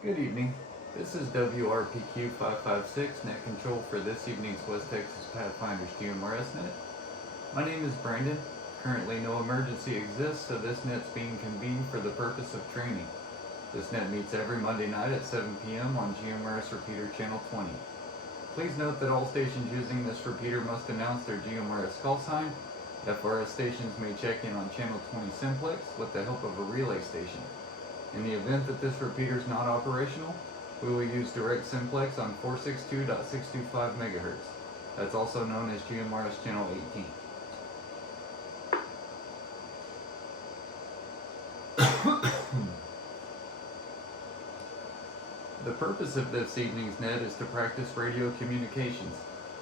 Good evening. This is WRPQ 556 Net Control for this evening's West Texas Pathfinders Gmrs Net. My name is Brandon. Currently no emergency exists, so this net's being convened for the purpose of training. This net meets every Monday night at 7 p.m. on Gmrs Repeater Channel 20. Please note that all stations using this repeater must announce their Gmrs call sign. FRS stations may check in on Channel 20 simplex with the help of a relay station. In the event that this repeater is not operational, we will use direct simplex on 462.625 MHz. That's also known as Gmrs Channel 18. The purpose of this evening's net is to practice radio communications.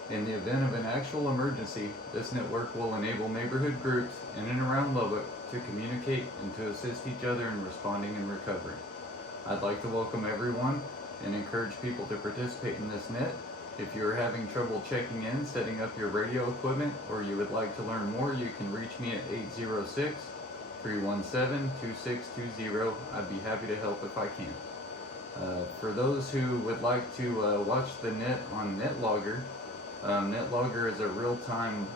In the event of an actual emergency, this network will enable neighborhood groups in and around Lubbock to communicate and to assist each other in responding and recovering. I'd like to welcome everyone and encourage people to participate in this net. If you are having trouble checking in, setting up your radio equipment, or you would like to learn more, you can reach me at 806-317-2620. I'd be happy to help if I can. For those who would like to watch the net on NetLogger, NetLogger is a real-time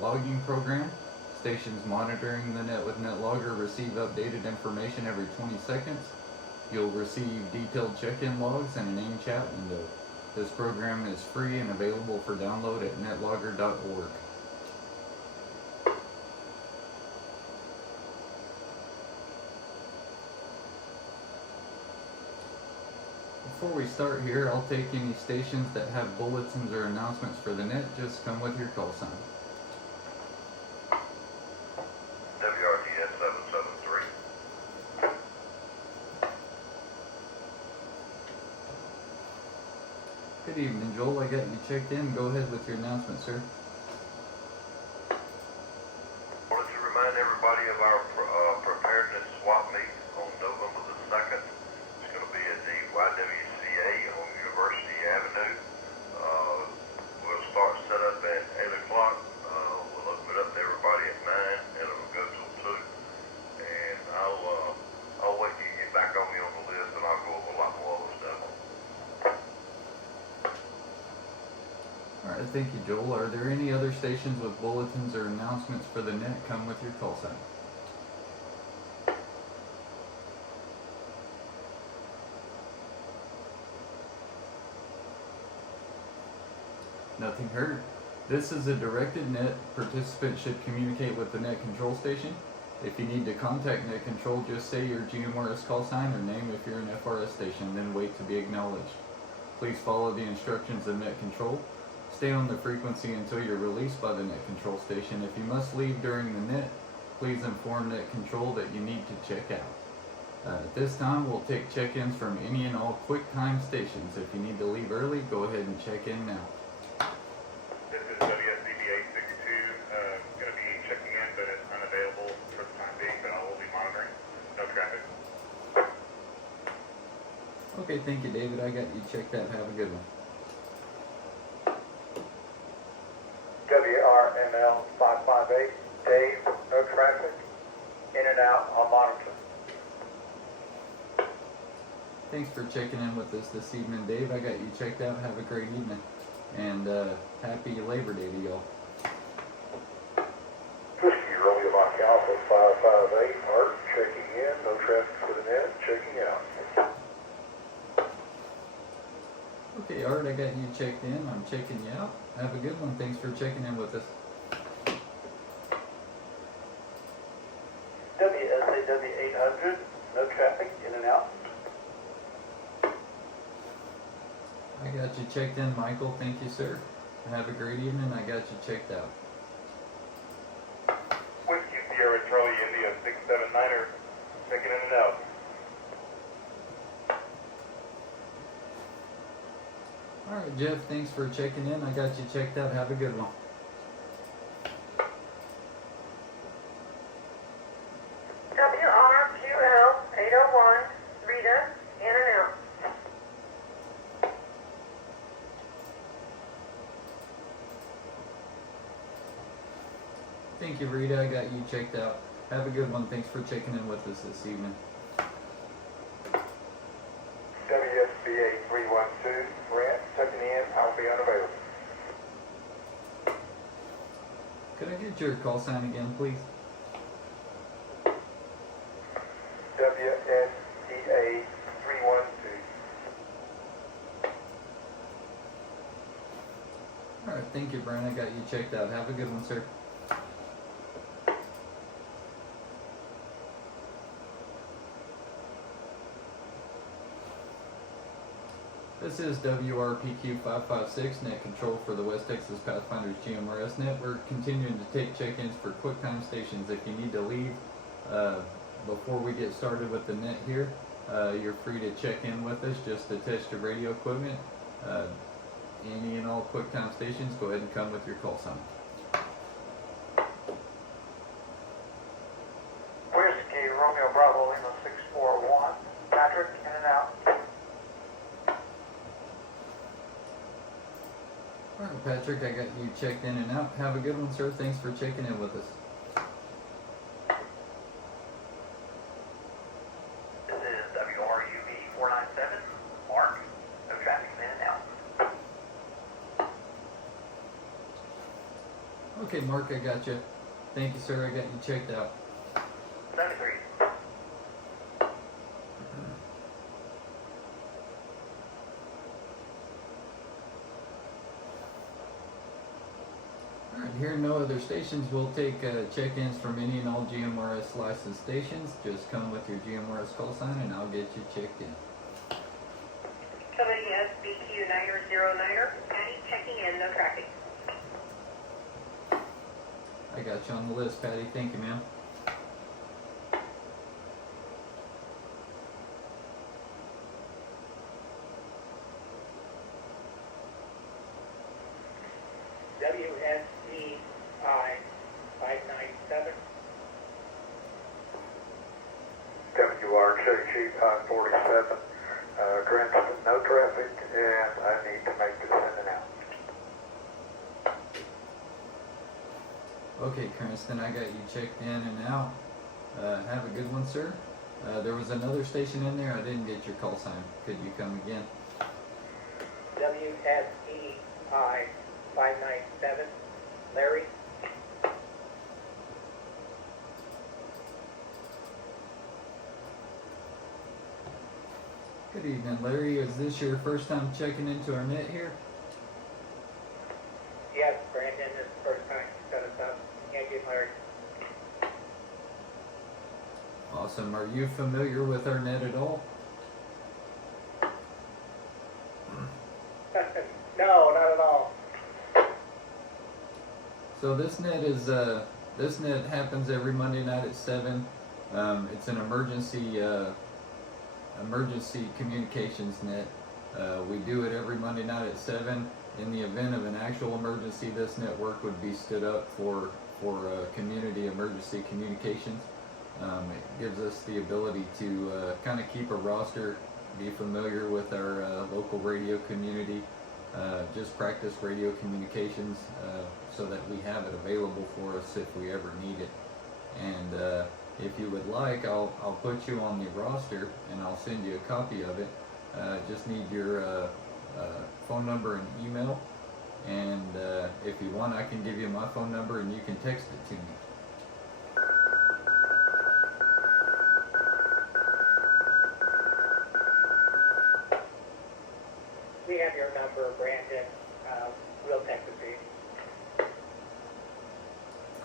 logging program. Stations monitoring the net with NetLogger receive updated information every 20 seconds. You'll receive detailed check-in logs and a name chat window. This program is free and available for download at netlogger.org. Before we start here, I'll take any stations that have bulletins or announcements for the net. Just come with your call sign. WRTS 773. Good evening, Joel. I got you checked in. Go ahead with your announcement, sir. Wanted to remind everybody of our preparedness swap meet on November the 2nd. It's going to be at the YWCA on University Avenue. We'll start set up at 8 o'clock. We'll open it up to everybody at 9 and it'll go till 2. And I'll wait till you get back on me on the list and I'll go over a lot more other stuff. Alright, thank you, Joel. Are there any other stations with bulletins or announcements for the net? Come with your call sign. Nothing heard. This is a directed net. Participants should communicate with the net control station. If you need to contact net control, just say your GMRS call sign or name if you're an FRS station, then wait to be acknowledged. Please follow the instructions of net control. Stay on the frequency until you're released by the net control station. If you must leave during the net, please inform net control that you need to check out. At this time, we'll take check-ins from any and all QuickTime stations. If you need to leave early, go ahead and check in now. This is WSCB 862, going to be checking in, but it's unavailable for the time being, but I will be monitoring. No traffic. Okay, thank you, David. I got you checked out. Have a good one. WRML 558, Dave, no traffic, in and out, I'll monitor. Thanks for checking in with us this evening, Dave. I got you checked out. Have a great evening. And happy Labor Day to y'all. Whiskey Romeo Mike Alpha 558, Art, checking in, no traffic for the net, checking out. Okay, Art, I got you checked in. I'm checking you out. Have a good one. Thanks for checking in with us. WSAW 800, no traffic, in and out. I got you checked in, Michael. Thank you, sir. Have a great evening. I got you checked out. Whiskey Sierra Charlie India 679er, checking in and out. Alright, Jeff, thanks for checking in. I got you checked out. Have a good one. WRQL 801, Rita, in and out. Thank you, Rita. I got you checked out. Have a good one. Thanks for checking in with us this evening. WSBA 312, Brent, checking in, I'll be unavailable. Could I get your call sign again, please? WSBA 312. Alright, thank you, Brian. I got you checked out. Have a good one, sir. This is WRPQ 556, Net Control for the West Texas Pathfinders Gmrs Net. We're continuing to take check-ins for QuickTime stations. If you need to leave before we get started with the net here, you're free to check in with us just to test your radio equipment. Any and all QuickTime stations, go ahead and come with your call sign. Whiskey, Romeo Bravo Lima 641. Patrick, in and out. Alright, Patrick, I got you checked in and out. Have a good one, sir. Thanks for checking in with us. This is WRUB 497, Mark. No traffic in and out. Okay, Mark, I got you. Thank you, sir. I got you checked out. 73. Alright, here no other stations. We'll take check-ins from any and all GMRS licensed stations. Just come with your GMRS call sign and I'll get you checked in. WSBQ 909er, Patty checking in, no traffic. I got you on the list, Patty. Thank you, ma'am. WSCI 597. WRKG 547. Granted, no traffic, and I need to make this in and out. Okay, Cranston, I got you checked in and out. Have a good one, sir. There was another station in there. I didn't get your call sign. Could you come again? WSEI 597. Larry. Good evening, Larry. Is this your first time checking into our net here? Yes, Brandon, this is the first time you set us up. Can't get Larry. Awesome. Are you familiar with our net at all? No, not at all. So this net happens every Monday night at 7. It's an emergency communications net. We do it every Monday night at 7. In the event of an actual emergency, this network would be stood up for community emergency communications. It gives us the ability to kind of keep a roster, be familiar with our local radio community, just practice radio communications so that we have it available for us if we ever need it. And if you would like, I'll put you on the roster and I'll send you a copy of it. Just need your phone number and email, and if you want, I can give you my phone number and you can text it to me. We have your number, Brandon. We'll text it to you.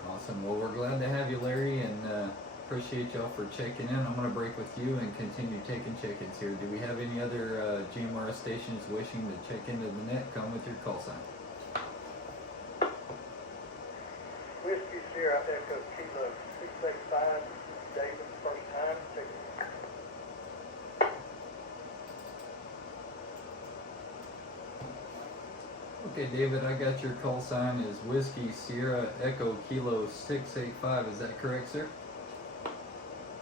Awesome. Well, we're glad to have you, Larry, and appreciate y'all for checking in. I'm going to break with you and continue taking check-ins here. Do we have any other GMRS stations wishing to check into the net? Come with your call sign. Whiskey Sierra Echo Kilo 685. David, first time. Okay, David, I got your call sign is Whiskey Sierra Echo Kilo 685. Is that correct, sir?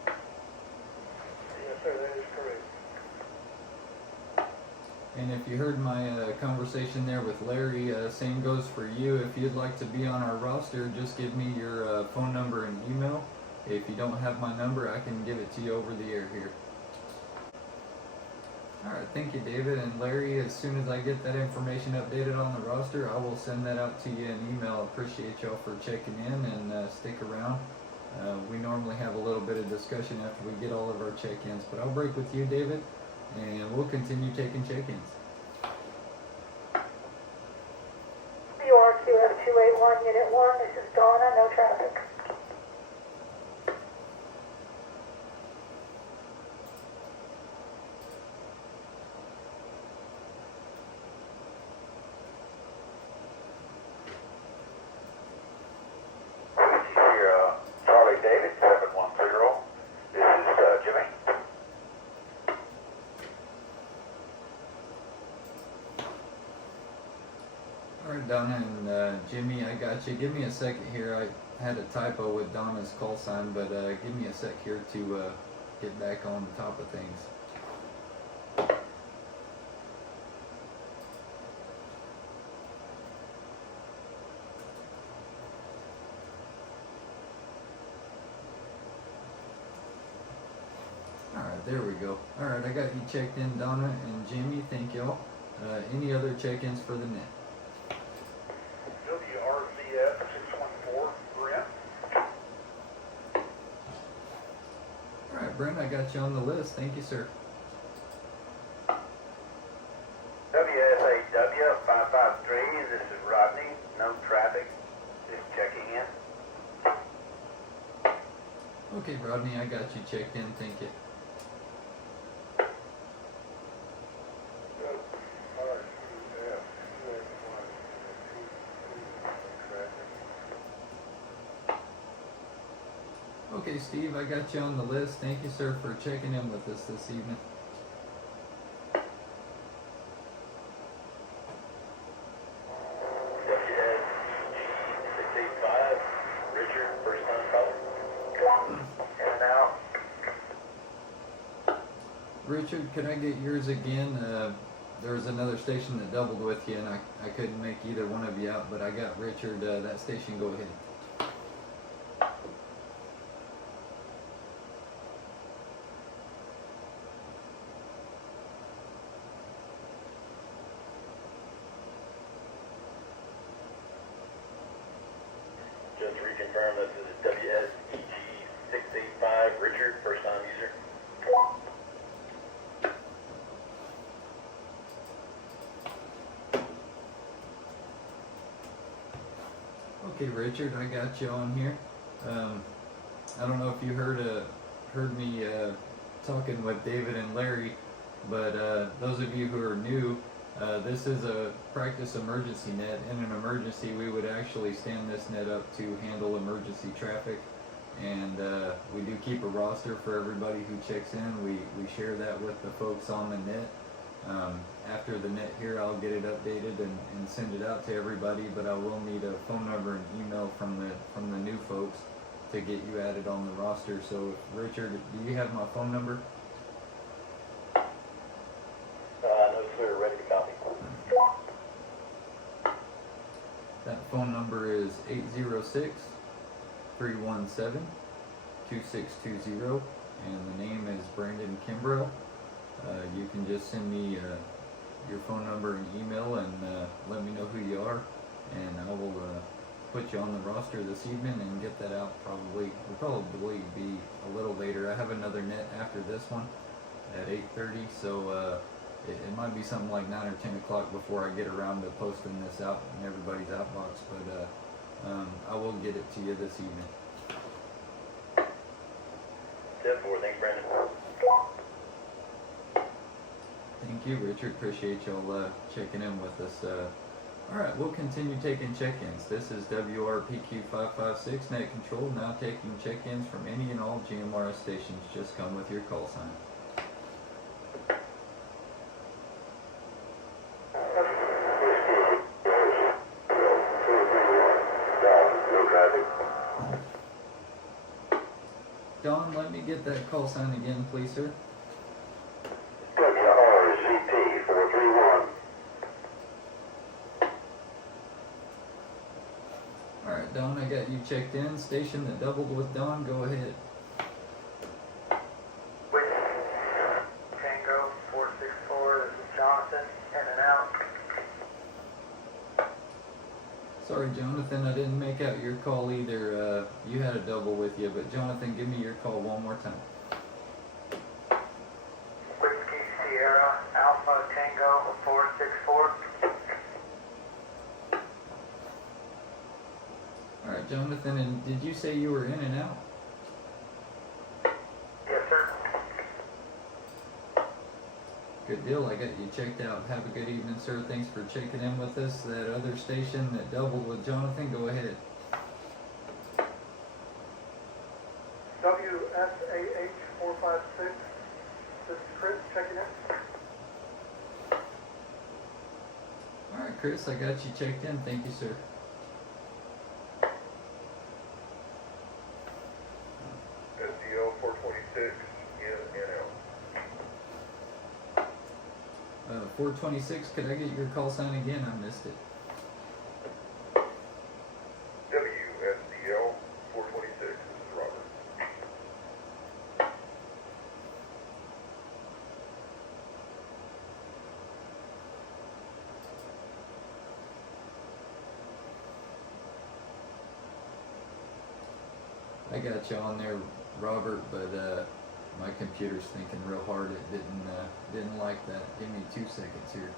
Yes, sir, that is correct. And if you heard my conversation there with Larry, same goes for you. If you'd like to be on our roster, just give me your phone number and email. If you don't have my number, I can give it to you over the air here. Alright, thank you, David. And Larry, as soon as I get that information updated on the roster, I will send that out to you in email. Appreciate y'all for checking in and stick around. We normally have a little bit of discussion after we get all of our check-ins, but I'll break with you, David, and we'll continue taking check-ins. WRQF 281 Unit 1, this is Donna, no traffic. Here, Charlie David, 710. This is Jimmy. Alright, Donna and Jimmy, I got you. Give me a second here. I had a typo with Donna's call sign, but give me a sec here to get back on top of things. Alright, there we go. Alright, I got you checked in, Donna and Jimmy. Thank y'all. Any other check-ins for the net? WRZF 614, Brent. Alright, Brent, I got you on the list. Thank you, sir. WSAW 553, this is Rodney, no traffic, just checking in. Okay, Rodney, I got you checked in. Thank you. Okay, Steve, I got you on the list. Thank you, sir, for checking in with us this evening. WSG685, Richard, first time caller. In and out. Richard, could I get yours again? There was another station that doubled with you, and I couldn't make either one of you out, but I got Richard. That station, go ahead. Just to reconfirm, this is WSEG685, Richard, first time user. Okay, Richard, I got you on here. I don't know if you heard me talking with David and Larry, but those of you who are new, this is a practice emergency net. In an emergency, we would actually stand this net up to handle emergency traffic, and we do keep a roster for everybody who checks in. We share that with the folks on the net. After the net here, I'll get it updated and send it out to everybody, but I will need a phone number and email from the new folks to get you added on the roster. So, Richard, do you have my phone number? No, sir, ready to copy. That phone number is 806-317-2620, and the name is Brandon Kimbrough. You can just send me your phone number and email and let me know who you are, and I will put you on the roster this evening and get that out. Will probably be a little later. I have another net after this one at 8:30, so it might be something like 9 or 10 o'clock before I get around to posting this out in everybody's outbox, but I will get it to you this evening. 10-4, thanks, Brandon. Thank you, Richard. Appreciate y'all checking in with us. Alright, we'll continue taking check-ins. This is WRPQ 556 Net Control, now taking check-ins from any and all GMRS stations. Just come with your call sign. Don, let me get that call sign again, please, sir. WRZT 431. Alright, Don, I got you checked in. Station that doubled with Don, go ahead. Tango 464, Sorry, Jonathan, I didn't make out your call either. You had a double with you, but Jonathan, give me your call one more time. Whiskey Sierra Alpha Tango 464. Alright, Jonathan, and did you say you were in and out? Yes, sir. Good deal, I got you checked out. Have a good evening, sir. Thanks for checking in with us. That other station that doubled with Jonathan, go ahead. WSAH 456. This is Chris checking in. Alright, Chris, I got you checked in. Thank you, sir. SDL 426 in and out. 426, could I get your call sign again? I missed it. WSDL 426. This is Robert. I got you on there, Robert, but my computer's thinking real hard. It didn't like that. Give me 2 seconds here.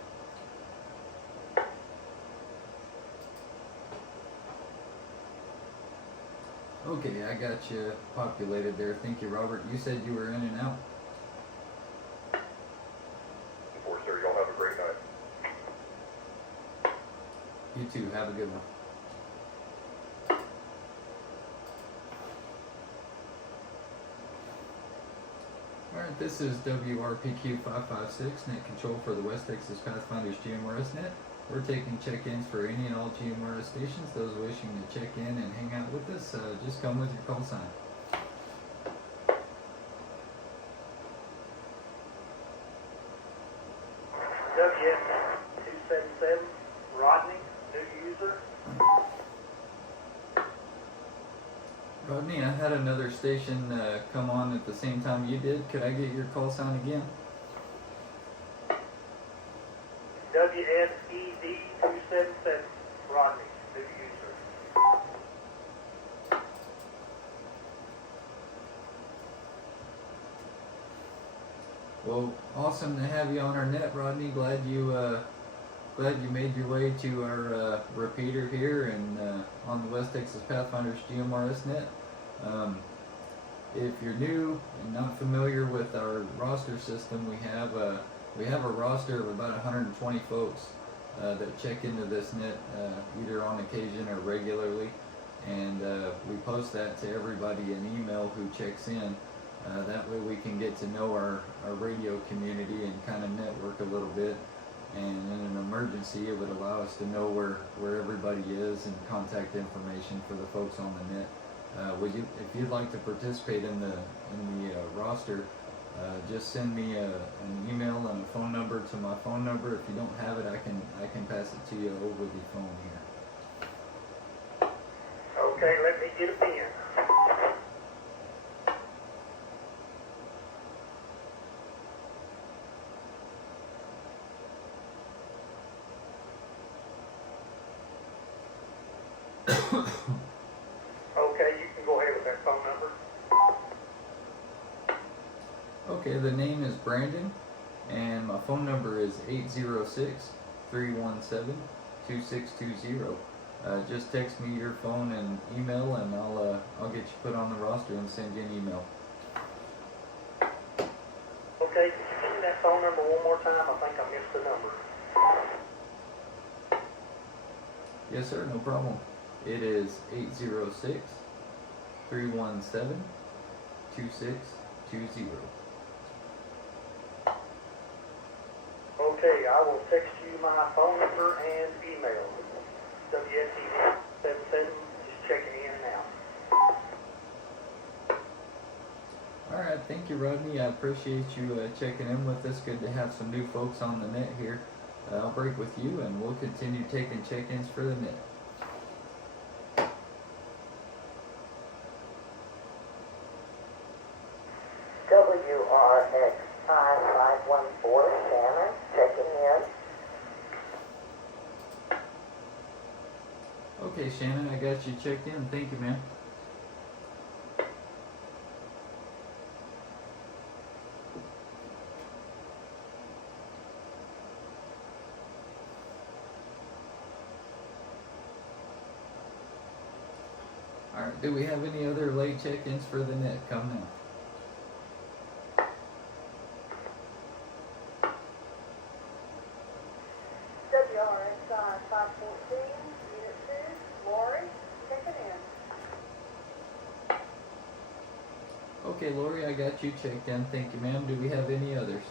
Okay, I got you populated there. Thank you, Robert. You said you were in and out. Of course, sir. Y'all have a great night. You too. Have a good one. Alright, this is WRPQ 556, Net Control for the West Texas Pathfinders Gmrs Net. We're taking check-ins for any and all Gmrs stations. Those wishing to check in and hang out with us, just come with your call sign. WS277 Rodney, new user. Rodney, I had another station come on at the same time you did. Could I get your call sign again? WSED 277 Rodney, new user. Well, awesome to have you on our net, Rodney. Glad you made your way to our repeater here and on the West Texas Pathfinders Gmrs Net. If you're new and not familiar with our roster system, we have a roster of about 120 folks that check into this net either on occasion or regularly, and we post that to everybody in email who checks in. That way we can get to know our radio community and kind of network a little bit. And in an emergency, it would allow us to know where everybody is and contact information for the folks on the net. If you'd like to participate in the roster, just send me an email and a phone number to my phone number. If you don't have it, I can pass it to you over the phone here. Okay, let me get a pen. Okay, you can go ahead with that phone number. Okay, the name is Brandon, and my phone number is 806-317-2620. Just text me your phone and email, and I'll get you put on the roster and send you an email. Okay, can you give me that phone number one more time? I think I missed the number. Yes, sir, no problem. It is 806-317-2620. Okay, I will text you my phone number and email. WSE77, just checking in and out. Alright, thank you, Rodney. I appreciate you checking in with us. Good to have some new folks on the net here. I'll break with you, and we'll continue taking check-ins for the net. WRX 5514, Shannon, checking in. Okay, Shannon, I got you checked in. Thank you, man. Alright, do we have any other late check-ins for the net? Come now. WRXI 514, Unit 2, Lori, checking in. Okay, Lori, I got you checked in. Thank you, ma'am. Do we have any others?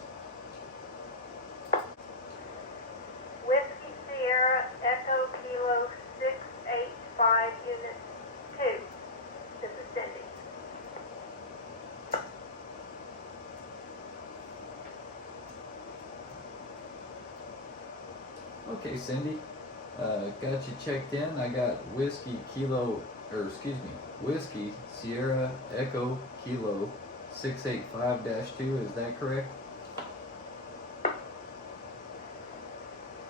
Whiskey Sierra Echo Kilo 685, Unit 2. This is Cindy. Okay, Cindy, got you checked in. I got Whiskey Sierra Echo Kilo 685-2. Is that correct?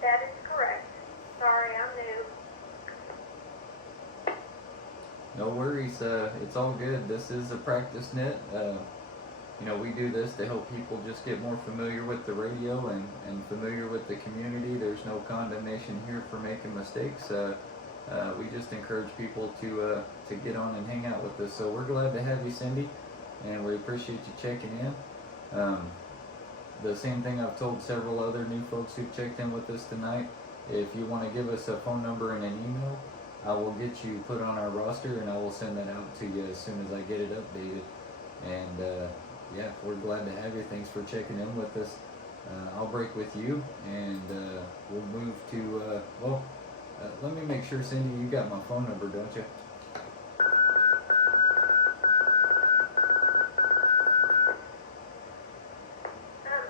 That is correct. Sorry, I'm new. No worries. It's all good. This is a practice net. You know, we do this to help people just get more familiar with the radio and familiar with the community. There's no condemnation here for making mistakes. We just encourage people to get on and hang out with us. So we're glad to have you, Cindy, and we appreciate you checking in. The same thing I've told several other new folks who checked in with us tonight. If you want to give us a phone number and an email, I will get you put on our roster and I will send that out to you as soon as I get it updated. And yeah, we're glad to have you. Thanks for checking in with us. I'll break with you and we'll move to, let me make sure, Cindy, you got my phone number, don't you?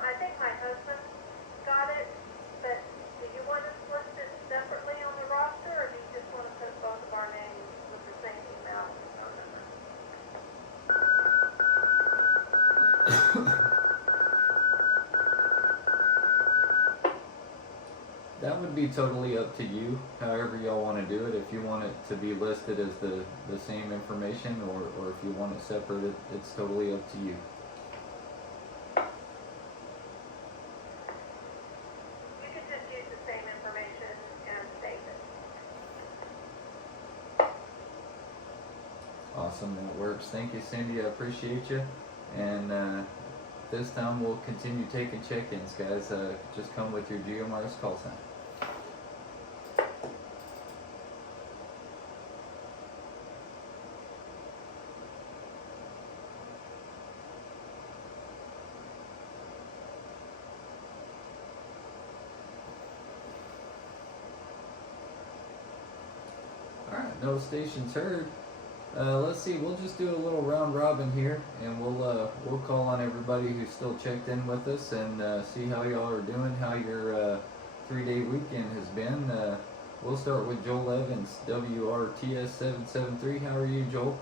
I think my husband got it, but do you want us listed separately on the roster, or do you just want to put both of our names with the same email and phone number? That would be totally up to you, however y'all want to do it. If you want it to be listed as the same information, or if you want it separate, it's totally up to you. You could just use the same information and save it. Awesome, that works. Thank you, Cindy. I appreciate you. And this time we'll continue taking check-ins, guys. Just come with your GMRS call sign. Alright, no stations heard. Let's see, we'll just do a little round robin here, and we'll call on everybody who's still checked in with us and see how y'all are doing, how your 3-day weekend has been. We'll start with Joel Evans, WRTS 773. How are you, Joel?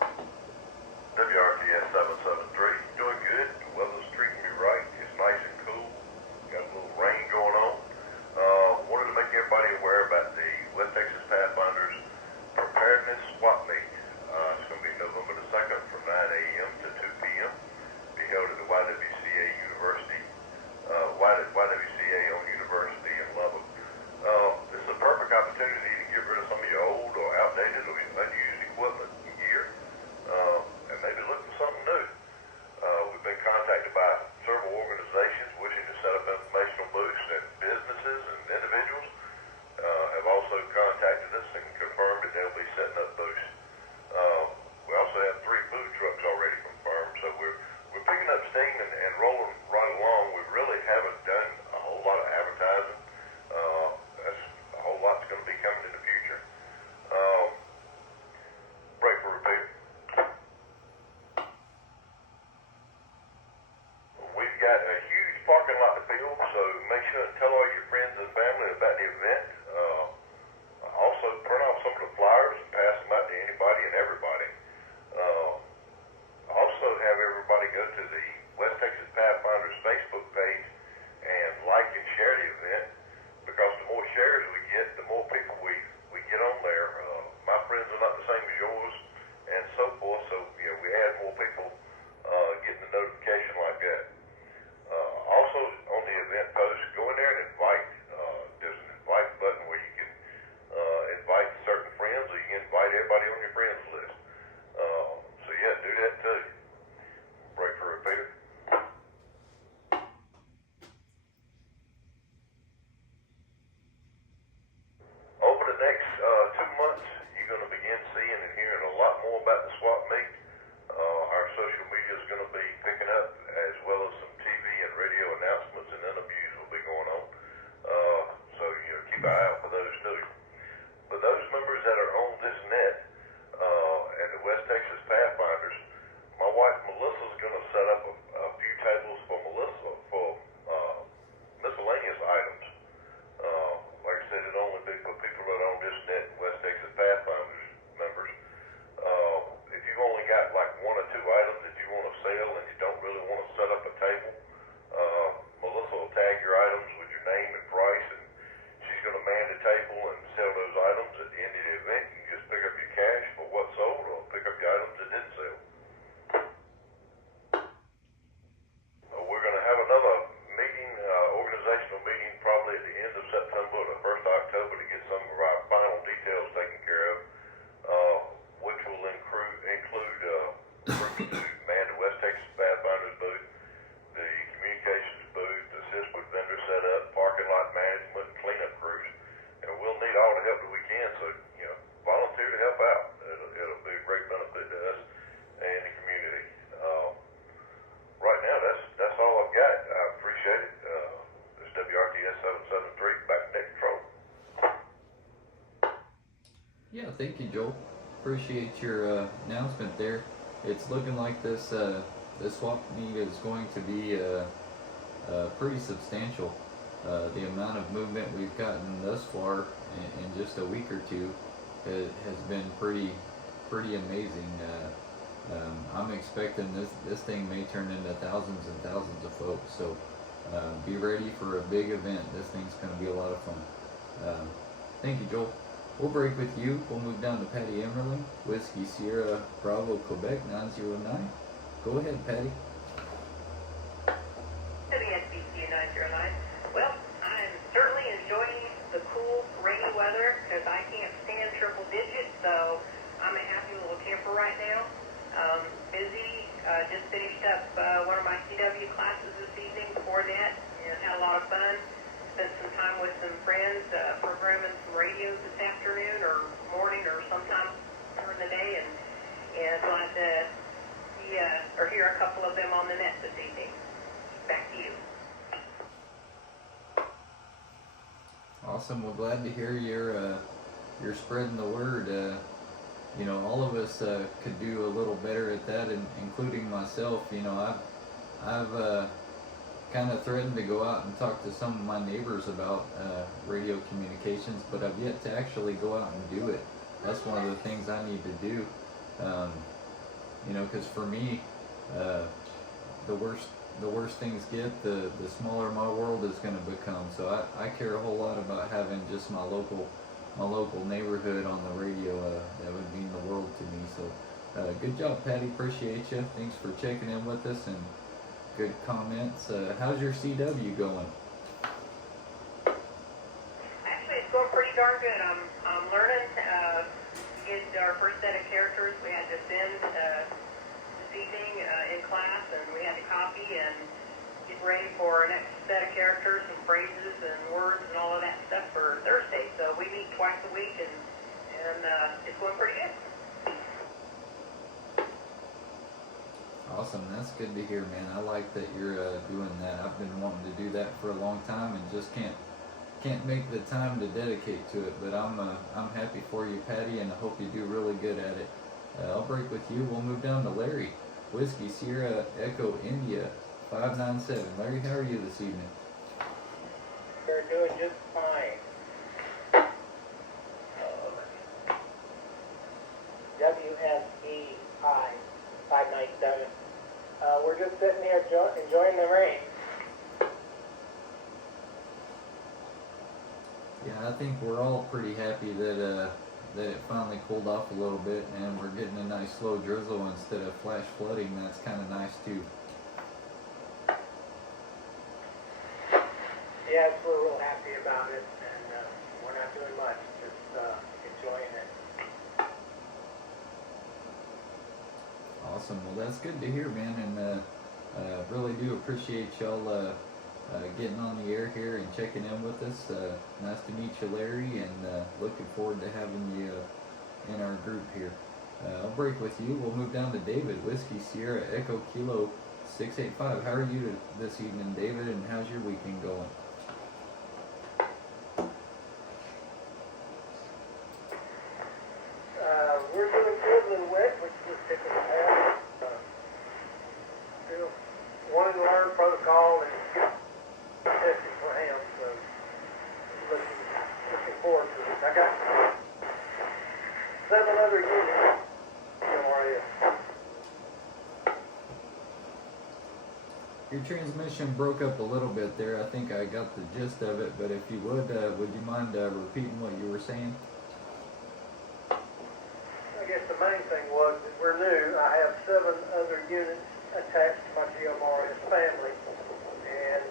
WRTS 773, doing good. The weather's treating me right. It's nice and cool. Got a little rain going on. Wanted to make everybody aware about the West Texas Pathfinders Preparedness Swap Meet. It's going to be November the 2nd from 9 a.m. to 2 p.m. Be held at the YWCA University, YWCA on University in Lubbock. This is a perfect opportunity to get rid of some of your old or outdated or unused equipment and gear, and maybe look for something new. We've been contacted by several organizations wishing to set up informational booths, and businesses and individuals have also contacted us and confirmed that they'll be setting up booths. We also have 3 food trucks already confirmed, so we're picking up steam and rolling right along. We really haven't done a whole lot of advertising. That's a whole lot's going to be coming in the future. Break for repeat. We've got a huge parking lot to fill, so make sure and tell all your friends and family about the event. Also, print off some of the flyers and pass them out to anybody and everybody. Also, have everybody go to the West Texas Pathfinders Facebook page and like and share the event, because the more shares we get, the more people we event post, go in there and invite. There's an invite button where you can invite certain friends, or you can invite everybody on your friends list. So yeah, do that too. Break for a Peter. Over the next 2 months, you're going to begin seeing and hearing a lot more about the swap meet. Our social media is going to be picking up, as well as some TV and radio announcements and interviews will be going on. So keep an eye out for those too. For those members that are on this net and the West Texas Pathfinders, my wife Melissa is going to set up a few tables for Melissa for miscellaneous items. Like I said, it'll only be for people that are on this net, West Texas Pathfinders members. If you've only got like 1 or 2 items that you want to sell and you don't really want to set up a table, Melissa will tag your items with your name and price, and she's going to man the table and sell those items. At the end of the event, you can just pick up your cash for what sold, or pick up your items that didn't sell. We're going to have another meeting, organizational meeting, probably at the end of September or the 1st of October, to get some of our final details taken care of, which will include groups to man the West Texas Pathfinders booth, the communications booth, assist with vendor setup, parking lot management, and cleanup crews. And we'll need all the help that we can, so volunteer to help out. It'll be a great benefit to us and the community. Right now, that's all I've got. I appreciate it. This is WRTS 773, back to net control. Yeah, thank you, Joel. Appreciate your announcement there. It's looking like this swap meet is going to be pretty substantial. The amount of movement we've gotten thus far in just a week or two has been pretty amazing. I'm expecting this thing may turn into thousands and thousands of folks. So be ready for a big event. This thing's going to be a lot of fun. Thank you, Joel. We'll break with you. We'll move down to Patty Emerling, Whiskey Sierra Bravo Quebec 909. Go ahead, Patty. WSBC 909. Well, I'm certainly enjoying the cool, rainy weather because I can't stand triple digits, so I'm a happy little camper right now. Busy. Just finished up one of my CW classes this evening before that and had a lot of fun. Spent some time with some friends, programming some radios this afternoon or morning or sometime during the day, and glad to see or hear a couple of them on the net this evening. Back to you. Awesome. Well, glad to hear you're spreading the word. All of us could do a little better at that, and including myself. I've kind of threatened to go out and talk to some of my neighbors about radio communications, but I've yet to actually go out and do it. That's one of the things I need to do. Because for me, the worse things get, the smaller my world is going to become. So I care a whole lot about having just my local neighborhood on the radio. That would mean the world to me. So good job, Patty. Appreciate you. Thanks for checking in with us and good comments. How's your CW going? Actually, it's going pretty darn good. I'm learning. Did our first set of characters we had to send this evening in class, and we had to copy and get ready for our next set of characters and phrases and words and all of that stuff for Thursday. So we meet twice a week, and it's going pretty good. Awesome, that's good to hear, man. I like that you're doing that. I've been wanting to do that for a long time and just can't make the time to dedicate to it. But I'm happy for you, Patty, and I hope you do really good at it. I'll break with you. We'll move down to Larry, Whiskey Sierra Echo India 597. Larry, how are you this evening? They're doing just fine. WSEI 597. We're just sitting here enjoying the rain. Yeah, I think we're all pretty happy that it finally cooled off a little bit and we're getting a nice slow drizzle instead of flash flooding. That's kind of nice too. Yes, we're real happy about it, and we're not doing much, just enjoying it. Awesome. Well, that's good to hear, man, and really do appreciate y'all getting on the air here and checking in with us. Nice to meet you, Larry, and looking forward to having you in our group here. I'll break with you. We'll move down to David, Whiskey Sierra Echo Kilo 685. How are you this evening, David, and how's your weekend going? We're doing good, a little wet, which is taking a half. Still wanting to learn protocol and get testing for him, so looking forward to it. I got 7 other units. Your transmission broke up a little bit there. I think I got the gist of it, but if you would you mind repeating what you were saying? I guess the main thing was that we're new. I have 7 other units attached to my GMRS family, and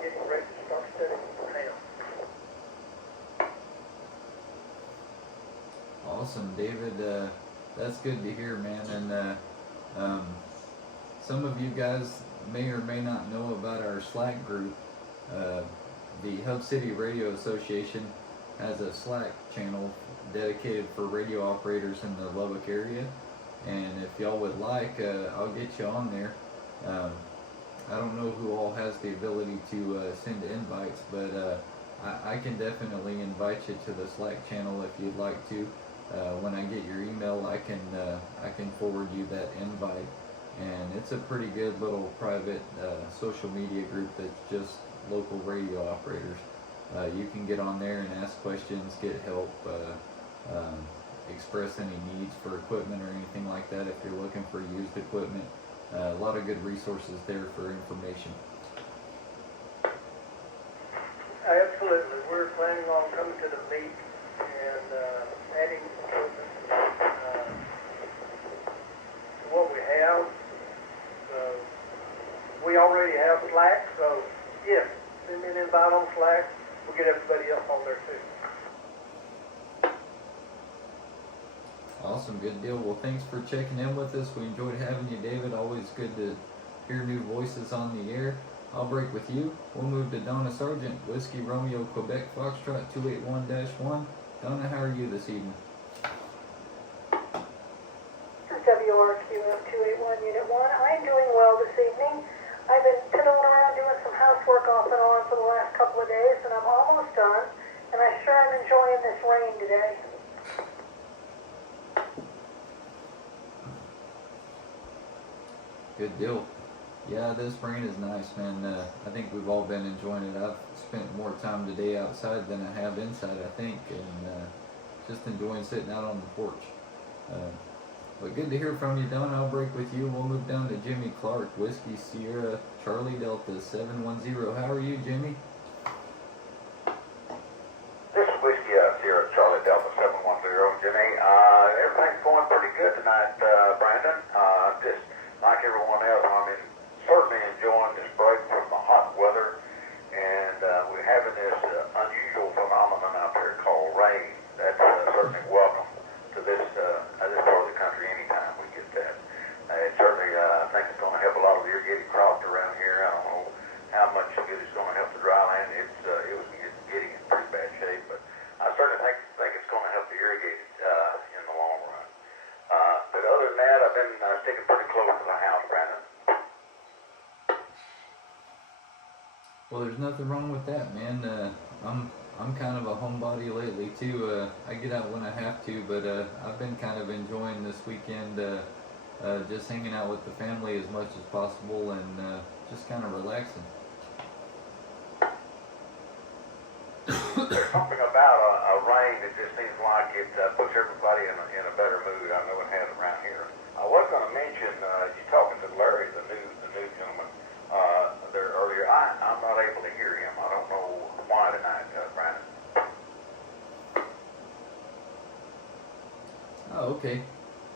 getting ready to start studying for him. Awesome, David. That's good to hear, man. And some of you guys may or may not know about our Slack group. The Hub City Radio Association has a Slack channel dedicated for radio operators in the Lubbock area, and if y'all would like, I'll get you on there. I don't know who all has the ability to send invites, but I can definitely invite you to the Slack channel if you'd like to. When I get your email, I can forward you that invite, and it's a pretty good little private social media group that's just local radio operators. You can get on there and ask questions, get help, express any needs for equipment or anything like that if you're looking for used equipment. A lot of good resources there for information. Absolutely. We're planning on coming to the meet and adding equipment to what we have. So we already have Slack, so yes, send me an invite on Slack. We'll get everybody else on there too. Awesome, good deal. Well, thanks for checking in with us. We enjoyed having you, David. Always good to hear new voices on the air. I'll break with you. We'll move to Donna Sargent, Whiskey Romeo Quebec Foxtrot 281-1. Donna, how are you this evening? WRQF 281 Unit 1. I'm doing well this evening. I've been piddling around doing some housework off and on for the last couple of days, and I'm almost done, and I sure am enjoying this rain today. Good deal. Yeah, this rain is nice, man. I think we've all been enjoying it. I've spent more time today outside than I have inside, I think, and just enjoying sitting out on the porch. But good to hear from you, Don. I'll break with you. We'll move down to Jimmy Clark, Whiskey Sierra Charlie Delta 710. How are you, Jimmy? This is Whiskey Sierra Charlie Delta 710, Jimmy. Everything's going pretty good tonight, Brandon. Just like everyone else, I'm certainly enjoying this break from the hot weather, and we're having this unusual phenomenon out here called rain. That's certainly welcome to this part of the country anytime we get that. It certainly, I think it's going to help a lot of irrigated crops around here. I don't know how much good it's going to help the dry land. It was getting in pretty bad shape, but I certainly think it's going to help the irrigated in the long run. But other than that, I've been sticking pretty close to the house, Brandon. Well, there's nothing wrong with that, man. I'm kind of a homebody lately too. I get out when I have to, but I've been kind of enjoying this weekend, just hanging out with the family as much as possible and just kind of relaxing. There's something about a rain that just seems like it puts everybody in a better mood. I know it has around here. I was going to mention you talking to Larry, the new gentleman there earlier. I'm not able to hear him. I don't know why tonight, Brandon. Oh, okay.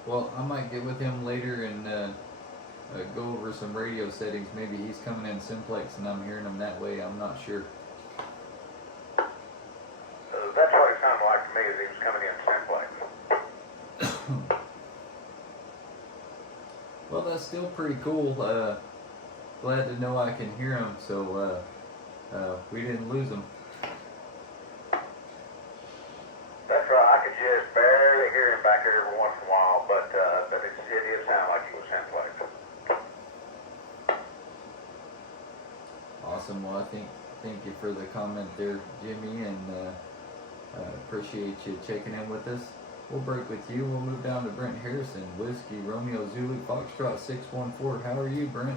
Well, I might get with him later and go over some radio settings. Maybe he's coming in simplex and I'm hearing him that way. I'm not sure. that's still pretty cool. Glad to know I can hear them, so we didn't lose them. That's right. I could just barely hear him back here every once in a while, but it did sound like he was someplace. Awesome. Well, thank you for the comment there, Jimmy, and appreciate you checking in with us. We'll break with you. We'll move down to Brent Harrison, Whiskey Romeo Zulu Foxtrot 614. How are you, Brent?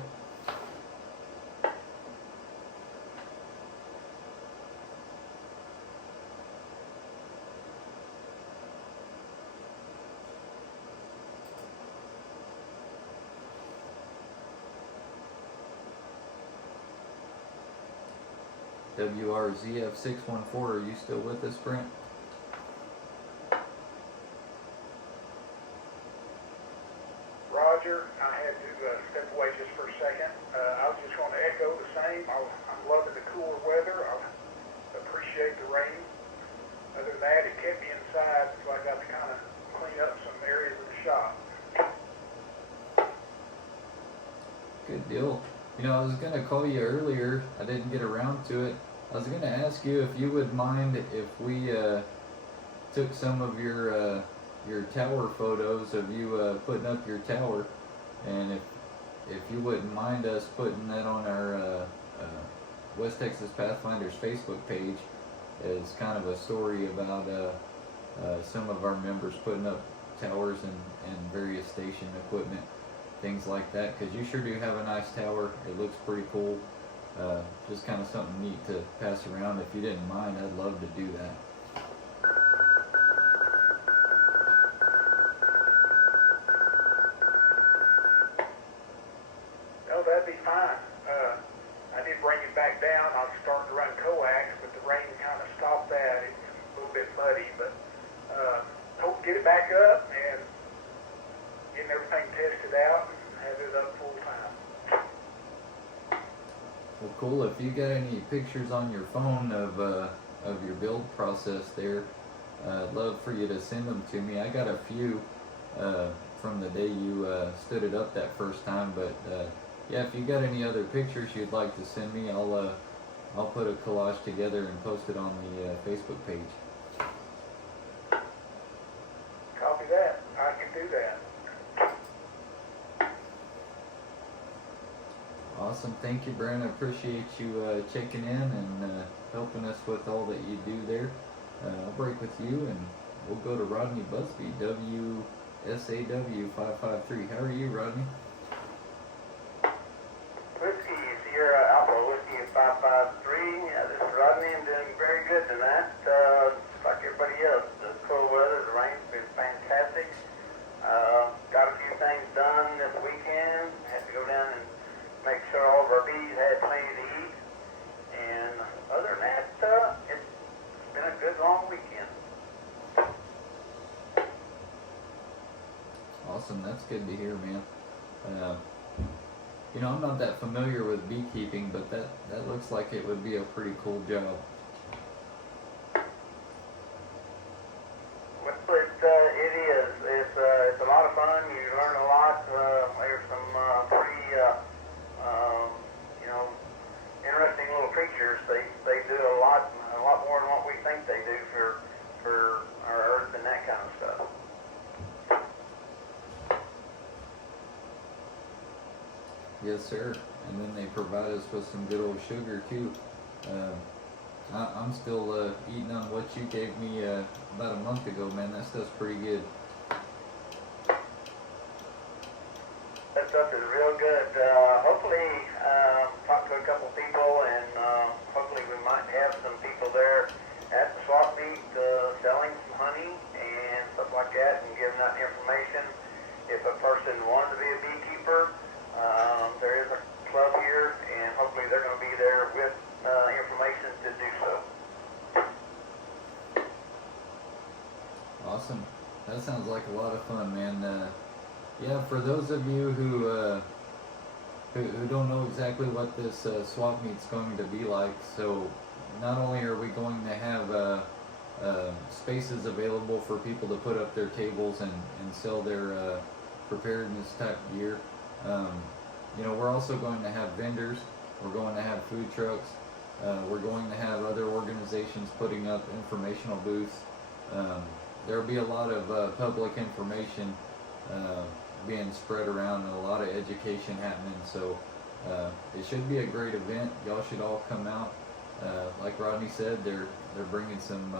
WRZF614, are you still with us, Brent? Roger, I had to step away just for a second. I was just going to echo the same. I'm loving the cooler weather. I appreciate the rain. Other than that, it kept me inside, so I got to kind of clean up some areas of the shop. Good deal. You know, I was going to call you earlier. I didn't get around to it. I was going to ask you if you would mind if we took some of your tower photos of you putting up your tower, and if you wouldn't mind us putting that on our West Texas Pathfinders Facebook page as kind of a story about some of our members putting up towers and various station equipment, things like that, because you sure do have a nice tower. It looks pretty cool. Just kind of something neat to pass around. If you didn't mind, I'd love to do that. No, that'd be fine. I did bring it back down. I was starting to run coax, but the rain kind of stopped that. It's a little bit muddy, but hope to get it back up and getting everything tested out and have it up full time. Well, cool. If you got any pictures on your phone of your build process there, I'd love for you to send them to me. I got a few from the day you stood it up that first time, but yeah, if you got any other pictures you'd like to send me, I'll put a collage together and post it on the Facebook page. Copy that. I can do that. Awesome. Thank you, Brent. I appreciate you checking in and helping us with all that you do there. I'll break with you and we'll go to Rodney Busby, WSAW 553. How are you, Rodney? Whiskey, Sierra Alpha Whiskey 553. This is Rodney. I'm doing very good tonight. Just like everybody else. The cool weather, the rain's been fantastic. Got a few things done this weekend. Had to go down and make sure all of our bees had plenty to eat. And other than that, it's been a good long weekend. Awesome. That's good to hear, man. You know, I'm not that familiar with beekeeping, but that looks like it would be a pretty cool job. Well, it is. It's a lot of fun. You learn a lot. There's some pretty, interesting little creatures. They do a lot more than what we think they do for our earth and that kind of stuff. Yes, sir. And then they provide us with some good old sugar too. I'm still eating on what you gave me about a month ago, man. That stuff's pretty good. That stuff is real good. Hopefully, talk to a couple people, and hopefully we might have some people there at the swap meet selling some honey and stuff like that, and giving out information. If a person wanted to be a beekeeper, there is a club here, and hopefully they're going to be there with information to do so. Awesome. That sounds like a lot of fun, man. Yeah, for those of you who don't know exactly what this swap meet's going to be like, so not only are we going to have spaces available for people to put up their tables and sell their preparedness type gear, You know, we're also going to have vendors. We're going to have food trucks. We're going to have other organizations putting up informational booths. There'll be a lot of public information being spread around and a lot of education happening. So it should be a great event. Y'all should all come out. Like Rodney said, they're bringing some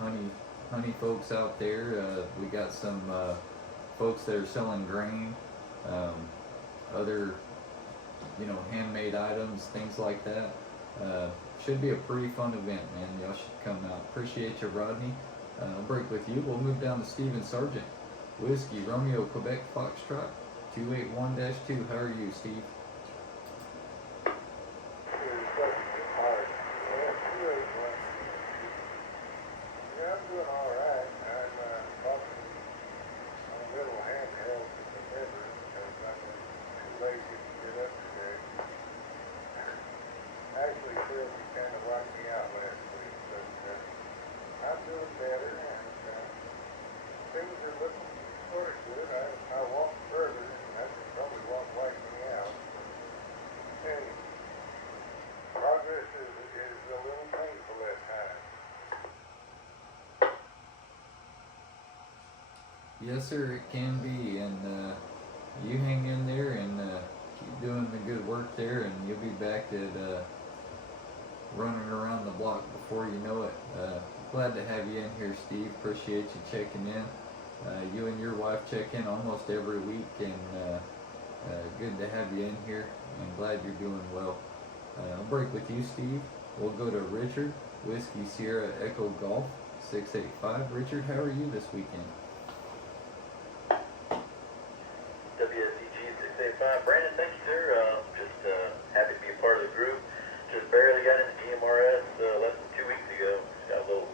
honey folks out there. We got some folks that are selling grain, other handmade items, things like that. Should be a pretty fun event, man. Y'all should come out. Appreciate you, Rodney. I'll break with you. We'll move down to Stephen Sargent. Whiskey Romeo Quebec Foxtrot 281-2. How are you, Steve? Yes, sir, it can be, and you hang in there and keep doing the good work there, and you'll be back at running around the block before you know it. Glad to have you in here, Steve. Appreciate you checking in. You and your wife check in almost every week, and good to have you in here. I'm glad you're doing well. I'll break with you, Steve. We'll go to Richard, Whiskey Sierra Echo Golf 685. Richard, how are you this weekend? Brandon, thank you, sir. Just happy to be a part of the group. Just barely got into GMRS less than 2 weeks ago. Just got a little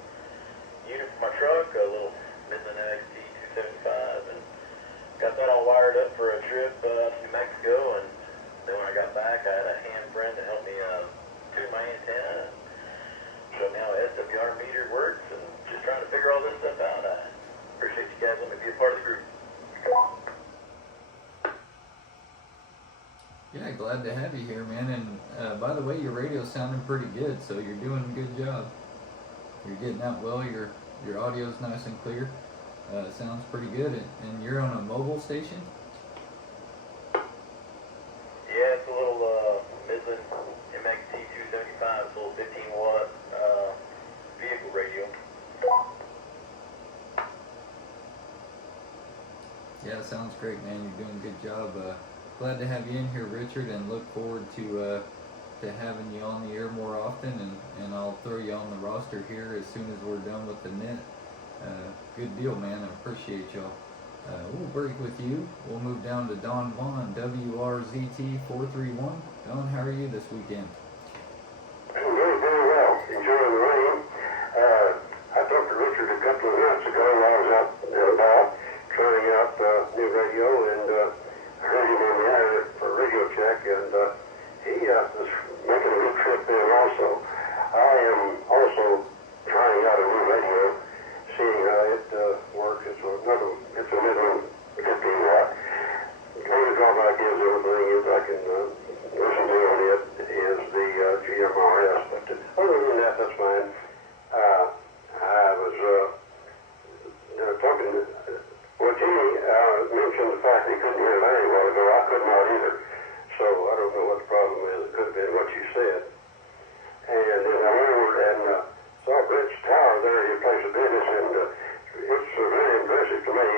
unit for my truck, a little Midland NXT 275, and got that all wired up for a trip to New Mexico. And then when I got back, I had a hand friend to help me tune my antenna, and show me how SWR meter works, and just trying to figure all this stuff out. I appreciate you guys letting me be a part of the group. Yeah, glad to have you here, man. And by the way, your radio's sounding pretty good, so you're doing a good job. You're getting out well. Your audio's nice and clear. Sounds pretty good. And you're on a mobile station? Yeah, it's a little Midland MXT 275. It's a little 15-watt vehicle radio. Yeah, sounds great, man. You're doing a good job. Glad to have you in here, Richard, and look forward to having you on the air more often, and I'll throw you on the roster here as soon as we're done with the net. Good deal, man. I appreciate y'all. We'll break with you. We'll move down to Don Vaughn, WRZT 431. Don, how are you this weekend? I'm doing very well. Enjoying the rain. I talked to Richard a couple of minutes ago while I was out and about trying out new radio, and I heard him on the air for a radio check, and he was making a good trip there also. I am also trying out a new radio, seeing how it works. It's a Midland 15-watt. The only drawback is the only thing is I can listen to on it is the GMRS, but other than that, that's fine. I was talking to Jimmy mentioned the fact that he couldn't hear Larry a while ago. I could not either. So I don't know what the problem is. It could have been what you said. And then I went over and saw Brett's tower there, his place of business, and it's very impressive to me.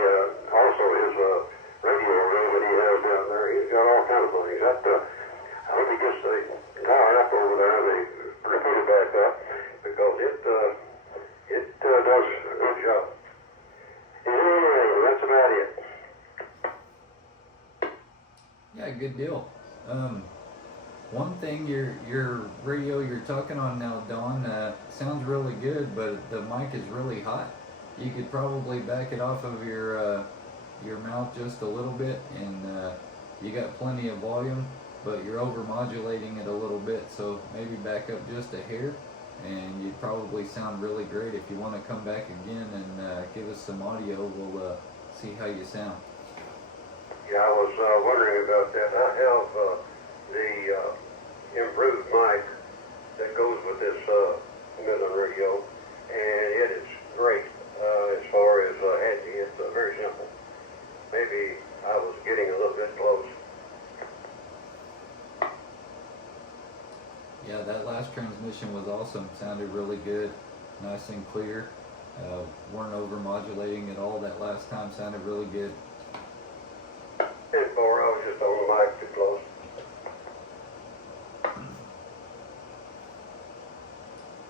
Also his radio room that he has down there. He's got all kinds of things. I hope he gets the tower up over there and they put it back up, because it does a good job. Anyway, that's about it. Yeah, good deal. One thing, your radio you're talking on now, Don, sounds really good, but the mic is really hot. You could probably back it off of your mouth just a little bit, and you got plenty of volume, but you're over-modulating it a little bit, so maybe back up just a hair, and you'd probably sound really great. If you want to come back again and give us some audio, we'll see how you sound. Yeah, I was wondering about that. I have the improved mic that goes with this Midland radio, and it is great as far as handy. It's very simple. Maybe I was getting a little bit close. Yeah, that last transmission was awesome. Sounded really good, nice and clear. Weren't over modulating at all that last time. Sounded really good. And for I was just on the mic too close.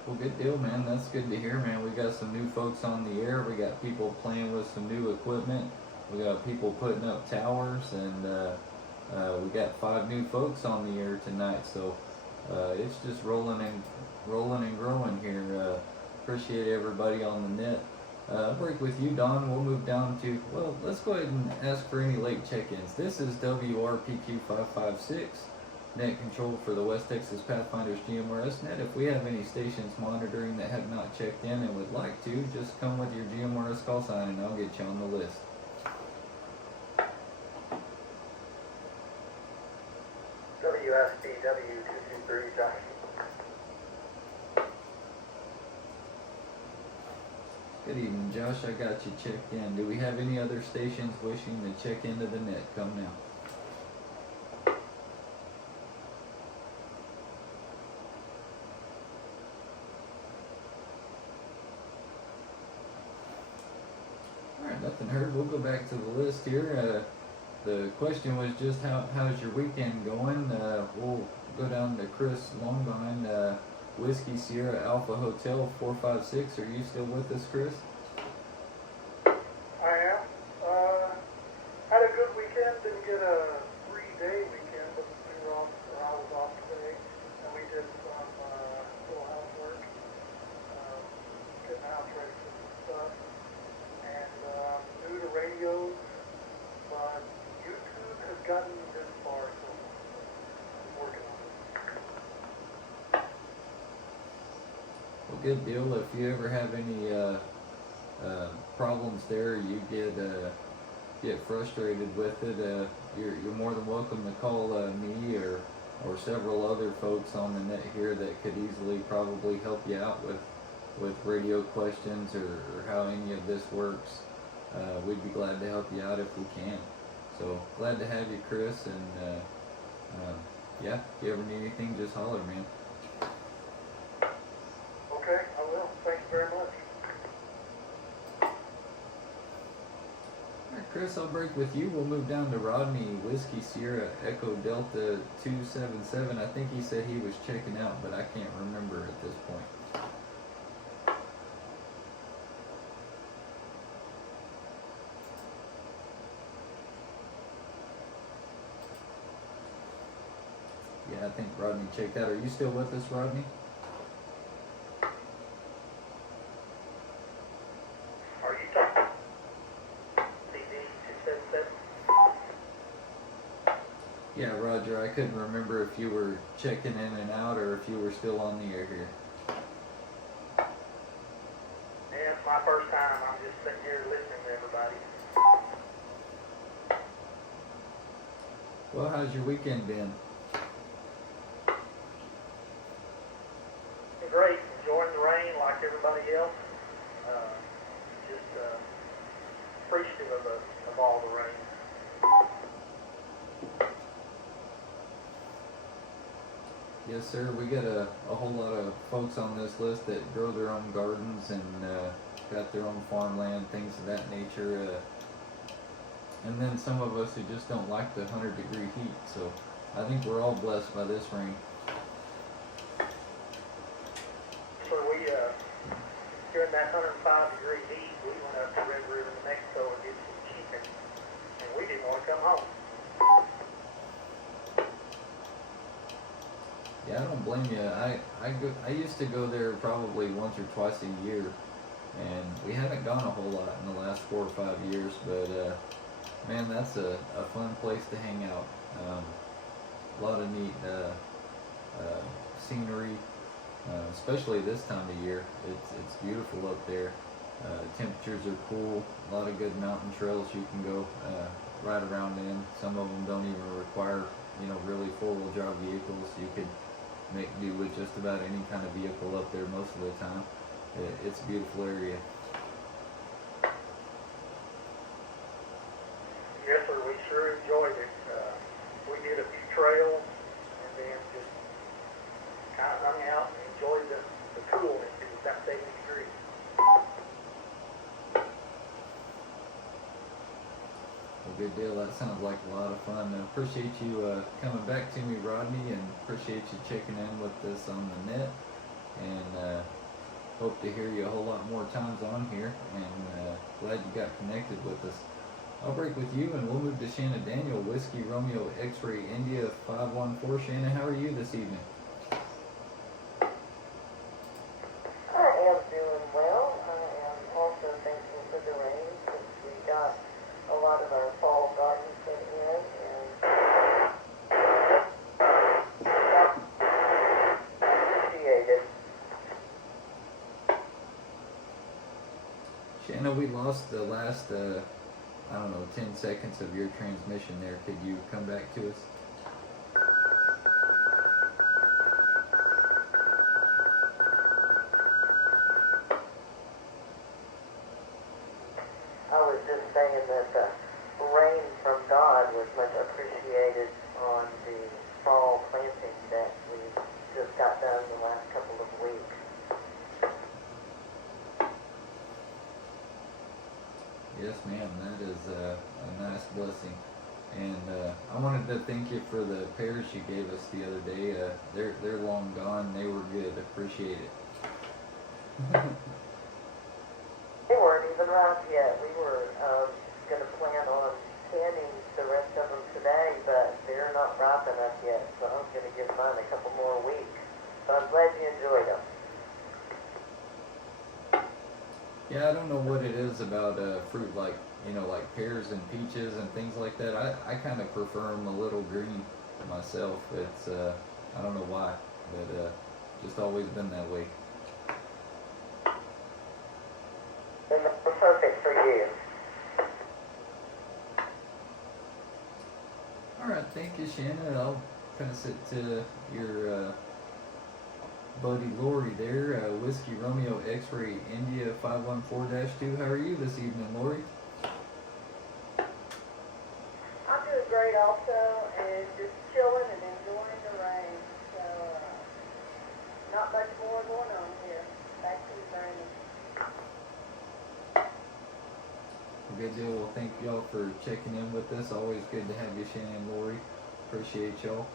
Well, good deal, man. That's good to hear, man. We got some new folks on the air. We got people playing with some new equipment. We got people putting up towers, and we got 5 new folks on the air tonight. So it's just rolling and growing here. Appreciate everybody on the net. I'll break with you, Don. We'll move down to, well, let's go ahead and ask for any late check-ins. This is WRPQ 556, net control for the West Texas Pathfinders Gmrs Net. If we have any stations monitoring that have not checked in and would like to, just come with your GMRS call sign and I'll get you on the list. WSBW223, Josh. Good evening, Josh. I got you checked in. Do we have any other stations wishing to check into the net? Come now. Alright, nothing heard. We'll go back to the list here. The question was just how's your weekend going? We'll go down to Chris Longvine, Whiskey Sierra Alpha Hotel 456. Are you still with us, Chris? I am. Had a good weekend. Didn't get a 3-day weekend, but we were off, or I was off today, and we did some little housework, getting the house ready for some stuff, and new to radios, but YouTube has gotten this far, so I'm working on it. Well, good deal. If you ever have any problems there, you get frustrated with it, you're more than welcome to call me or several other folks on the net here that could easily probably help you out with radio questions or how any of this works. We'd be glad to help you out if we can. So glad to have you, Chris, and yeah, if you ever need anything, just holler, man. Okay, I will. Thank you very much. Alright, Chris, I'll break with you. We'll move down to Rodney, Whiskey Sierra Echo Delta 277. I think he said he was checking out, but I can't remember at this point. Yeah, I think Rodney checked out. Are you still with us, Rodney? Are you talking? CD277? Yeah, Roger, I couldn't remember if you were checking in and out or if you were still on the air here. Yeah, it's my first time. I'm just sitting here listening to everybody. Well, how's your weekend been? Great, enjoying the rain like everybody else. Just appreciative of all the rain. Yes, sir. We got a whole lot of folks on this list that grow their own gardens and got their own farmland, things of that nature. And then some of us who just don't like the 100-degree heat. So I think we're all blessed by this rain. So we, during that 105-degree heat, we went up to Red River, New Mexico and did some chicken, and we didn't want to come home. Yeah, I don't blame you. I used to go there probably once or twice a year, and we haven't gone a whole lot in the last 4 or 5 years. But man, that's a fun place to hang out. A lot of neat scenery. Especially this time of year, it's beautiful up there. Temperatures are cool. A lot of good mountain trails you can go. ride around in. Some of them don't even require, you know, really four-wheel drive vehicles. You could make do with just about any kind of vehicle up there most of the time. It's a beautiful area. Yes, sir, we sure enjoyed it. We did a few trails and then just kind of hung out and enjoyed the coolness. It was about 70 degrees. Well, good deal. That sounds like a lot of fun. I appreciate you coming back to me, Rodney, and appreciate you checking in with us on the net. And hope to hear you a whole lot more times on here. And glad you got connected with us. I'll break with you, and we'll move to Shanna Daniel, Whiskey Romeo X-Ray India 514. Shanna, how are you this evening? I am doing well. I am also thankful for the rain since we got a lot of our fall gardens put in and appreciated. Shanna, we lost the last, I don't know, 10 seconds of your transmission there. Could you come back to us? I was just saying that the rain from God was much appreciated on the fall planting that we just got done the last couple of weeks. Yes, ma'am. That is a nice blessing. And I wanted to thank you for the pears you gave us the other day. They're long gone. They were good. Appreciate it. They weren't even ripe yet. We were going to plan on canning the rest of them today, but they're not ripe enough yet, so I'm going to give mine a couple more weeks. So I'm glad you enjoyed them. Yeah, I don't know what it is about fruit like, you know, like pears and peaches and things like that. I kind of prefer them a little green myself. It's, I don't know why, but just always been that way. And they're perfect for you. All right, thank you, Shannon. I'll pass it to your buddy Lori there, Whiskey Romeo X-Ray India 514-2. How are you this evening, Lori? I'm doing great also, and just chilling and enjoying the rain. So, not much more going on here. Back to the Brandon. Well, good deal. Well, thank y'all for checking in with us. Always good to have you, Shannon and Lori. Appreciate y'all.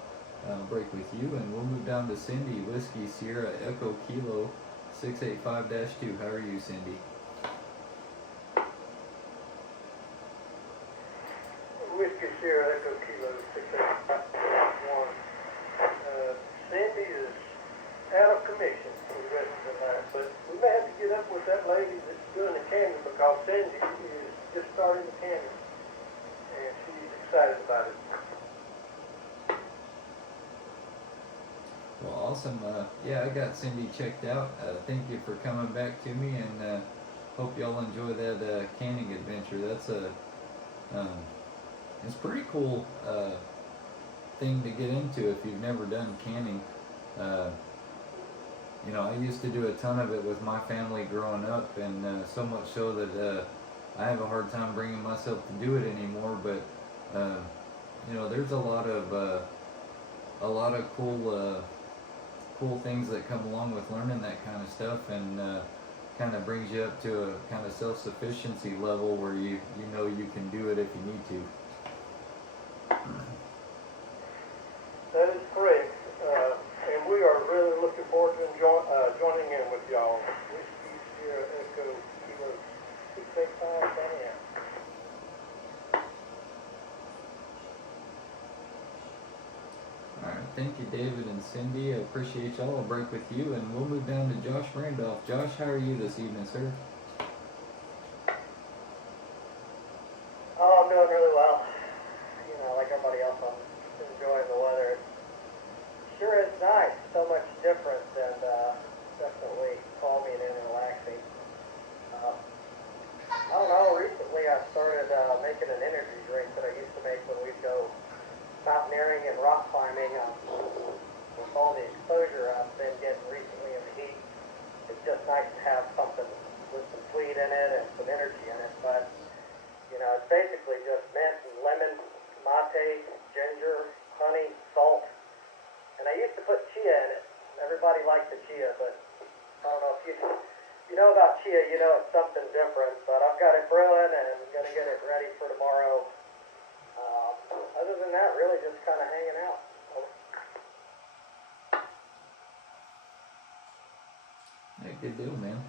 Break with you, and we'll move down to Cindy, Whiskey Sierra Echo Kilo 685-2. How are you, Cindy? Whiskey Sierra Echo Kilo 681. Cindy is out of commission for the rest of the night, but we may have to get up with that lady that's doing the canning because Cindy is just starting the canning, and she's excited about it. Well, awesome. Yeah, I got Cindy checked out. Thank you for coming back to me, and hope y'all enjoy that canning adventure. That's it's a pretty cool thing to get into if you've never done canning. You know, I used to do a ton of it with my family growing up, and so much so that I have a hard time bringing myself to do it anymore. But you know, there's a lot of cool things that come along with learning that kind of stuff, and kind of brings you up to a kind of self-sufficiency level where you know you can do it if you need to. That is correct, and we are really looking forward to joining in with y'all. Whiskey Sierra Echo Kilo 685. Alright, thank you, David and Cindy. I appreciate y'all. I'll break with you, and we'll move down to Josh Randolph. Josh, how are you this evening, sir? Oh, I'm doing really well. You know, like everybody else, I'm enjoying the weather. It sure is nice. So much different than definitely calming and relaxing. I don't know, recently I started making an energy drink that I used just nice to have something with some sweet in it and some energy in it. But, you know, it's basically just mint and lemon, mate, ginger, honey, salt. And I used to put chia in it. Everybody liked the chia, but I don't know if you know about chia, you know it's something different. But I've got it brewing and I'm going to get it ready for tomorrow. Other than that, really just kind of hanging out. Hey, good deal, man.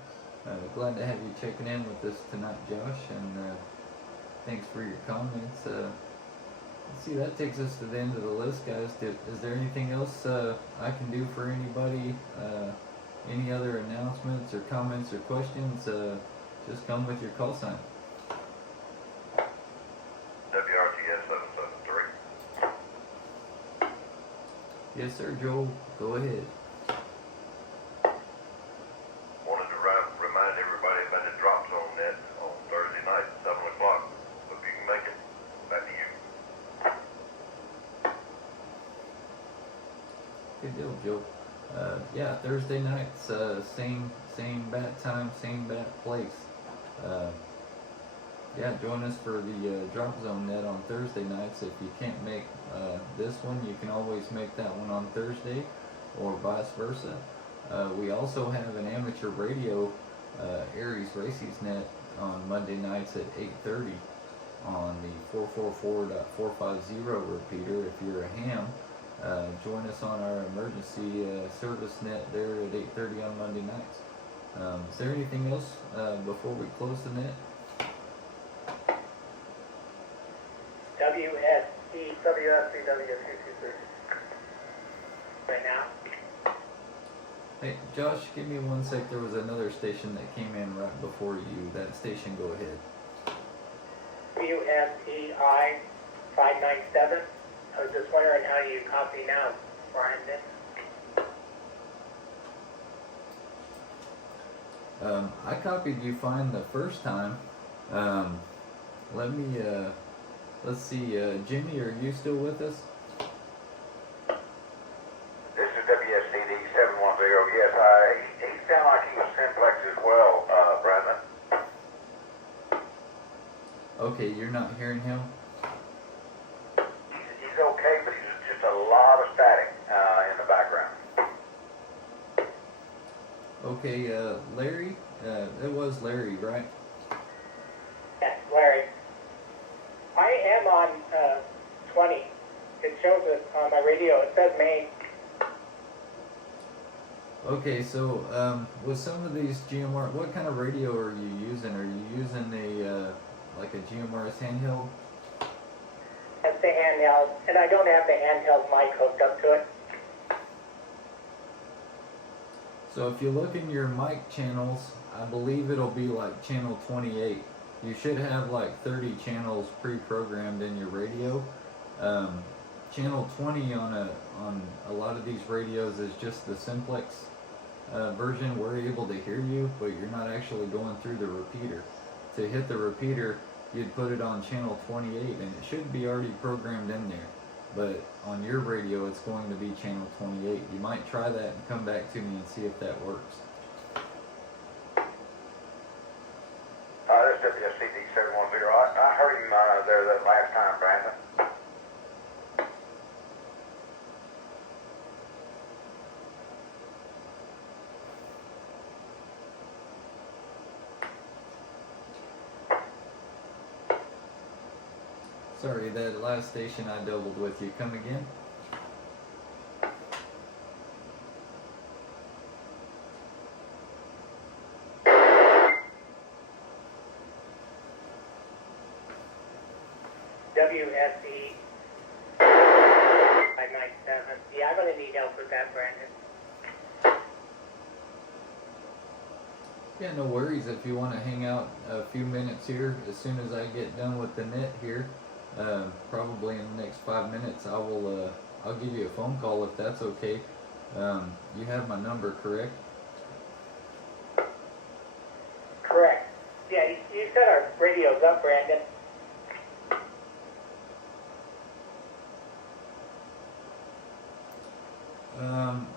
Glad to have you checking in with us tonight, Josh, and thanks for your comments. Let's see, that takes us to the end of the list, guys. Is there anything else I can do for anybody? Any other announcements or comments or questions? Just come with your call sign. WRTS 773. Yes, sir, Joel. Go ahead. Wanted to remind everybody about the Drop Zone Net on Thursday night at 7 o'clock. Hope you can make it. Back to you. Good deal, Joe. Yeah, Thursday nights, same bat time, same bat place. Yeah, join us for the Drop Zone Net on Thursday nights. If you can't make this one, you can always make that one on Thursday, or vice versa. We also have an amateur radio, Aries Net, on Monday nights at 8:30 on the 444.450 repeater. If you're a ham, join us on our emergency service net there at 8:30 on Monday nights. Is there anything else before we close the net? WSCW223. Right now. Hey, Josh, give me 1 sec. There was another station that came in right before you. That station, go ahead. WSEI 597. I was just wondering how you copy now, Brandon. I copied you fine the first time. Let's see, Jimmy, are you still with us? This is WSCD 710. Yes, he sounded like he was simplex as well, Brandon. Okay, you're not hearing him? He's okay, but he's just a lot of static in the background. Okay, Larry, it was Larry, right? Yes, Larry. I am on 20. It shows it on my radio. It says Maine. Okay, so with some of these GMR, what kind of radio are you using? Are you using a like a GMRS handheld? That's the handheld, and I don't have the handheld mic hooked up to it. So if you look in your mic channels, I believe it'll be like channel 28. You should have like 30 channels pre-programmed in your radio. Channel 20 on a lot of these radios is just the simplex version. We're able to hear you, but you're not actually going through the repeater. To hit the repeater, you'd put it on channel 28, and it should be already programmed in there. But on your radio, it's going to be channel 28. You might try that and come back to me and see if that works. This is WSCD 710. I heard him there that last time, Brandon. Sorry, that last station I doubled with you. Come again? WSE 597. Yeah, I'm going to need help with that, Brandon. Yeah, no worries. If you want to hang out a few minutes here, as soon as I get done with the net here, probably in the next 5 minutes, I'll give you a phone call if that's okay. You have my number, correct? Correct. Yeah, you said our radio's up, Brandon.